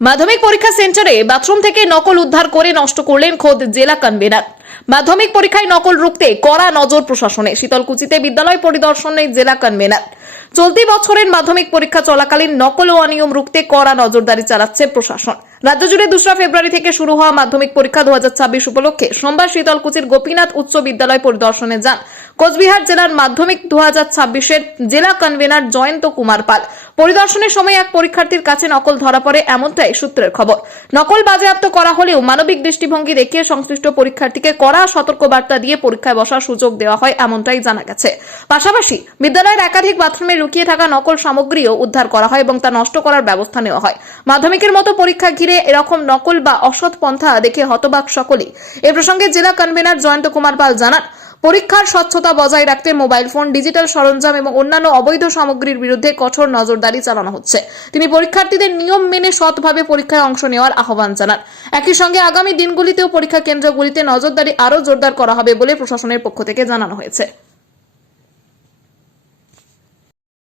মাধ্যমিক পরীক্ষা সেন্টারে বাথরুম থেকে নকল উদ্ধার করে নষ্ট করলেন খোদ জেলা কনভেনার। মাধ্যমিক পরীক্ষায় নকল রুখতে কড়া নজর প্রশাসনে। শীতলকুচিতে বিদ্যালয় পরিদর্শনে জেলা কনভেনার। চলতি বছরের মাধ্যমিক পরীক্ষা চলাকালীন নকল ও অনিয়ম রুখতে কড়া নজরদারি চালাচ্ছে প্রশাসন। রাজ্য জুড়ে 2রা ফেব্রুয়ারি থেকে শুরু হওয়া মাধ্যমিক পরীক্ষা 2026 উপলক্ষে সোমবার শীতলকুচির গোপীনাথ উচ্চ বিদ্যালয় পরিদর্শনে যান কোচবিহার জেলার মাধ্যমিক 2026-এর জেলা কনভেনার জয়ন্ত কুমার পাল। পরিদর্শনের সময় এক পরীক্ষার্থীর কাছে নকল ধরা পড়ে, এমনটাই সূত্রের খবর। নকল বাজেয়াপ্ত করা হলেও মানবিক দৃষ্টিভঙ্গি দেখিয়ে সংশ্লিষ্ট পরীক্ষার্থীকে কড়া সতর্কবার্তা দিয়ে পরীক্ষায় বসার সুযোগ দেওয়া হয়, এমনটাই জানা গেছে। পাশাপাশি বিদ্যালয়ের একাধিক বাথরুমে লুকিয়ে থাকা নকল সামগ্রীও উদ্ধার করা হয় এবং তা নষ্ট করার ব্যবস্থা নেওয়া হয়। মাধ্যমিকের মতো পরীক্ষা ঘিরে এরকম নকল বা অসৎ পন্থা দেখে হতবাক সকলেই। এ প্রসঙ্গে জেলা কনভেনার জয়ন্ত কুমার পাল জানান, পরীক্ষার স্বচ্ছতা বজায় রাখতে মোবাইল ফোন, ডিজিটাল সরঞ্জাম এবং অন্যান্য অবৈধ সামগ্রীর বিরুদ্ধে কঠোর নজরদারি চালানো হচ্ছে। তিনি পরীক্ষার্থীদের নিয়ম মেনে সৎভাবে পরীক্ষায় অংশ নেওয়ার আহ্বান জানান। একই সঙ্গে আগামী দিনগুলিতেও পরীক্ষা কেন্দ্রগুলিতে নজরদারি আরও জোরদার করা হবে বলে প্রশাসনের পক্ষ থেকে জানানো হয়েছে।